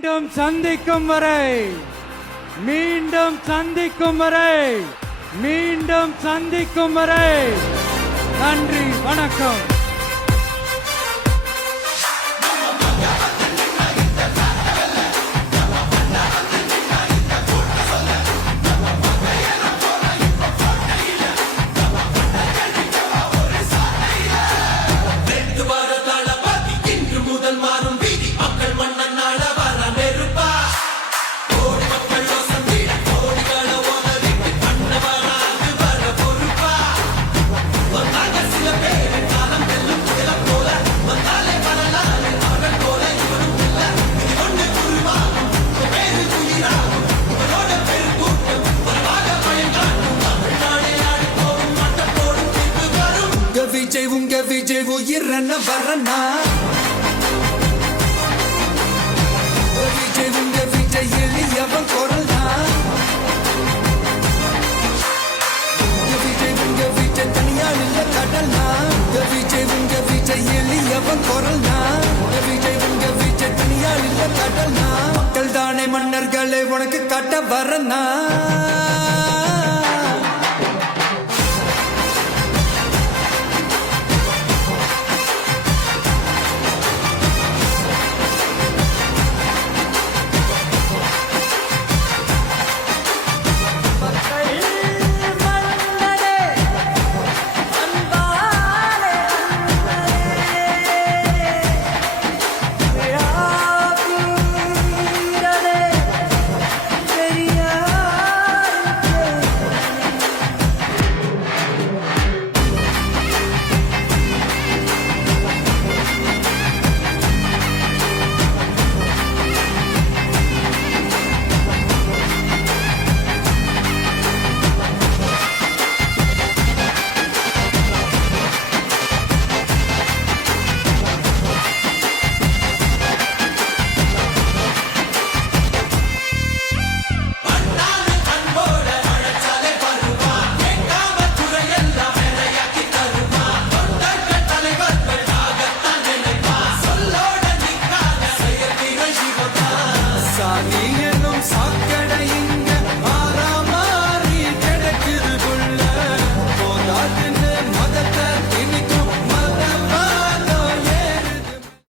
மீண்டும் சந்திக்கும் வரை மீண்டும் சந்திக்கும் வரை மீண்டும் சந்திக்கும் வரை நன்றி, வணக்கம். உங்க விஜய் உயிரன வரனா விஜய் உங்க விஜய் எளியவன் குரல்னா விஜய் உங்க விஜய் தனியால் இல்ல கடல்னா விஜய் உங்க விஜய் எளியவன் குரல்னா விஜய் உங்க விஜய் தனியால் இல்ல கடல்னா மக்கள் தானே மன்னர்களே உனக்கு காட்ட வரனா சாமி என்னும் சாக்கடை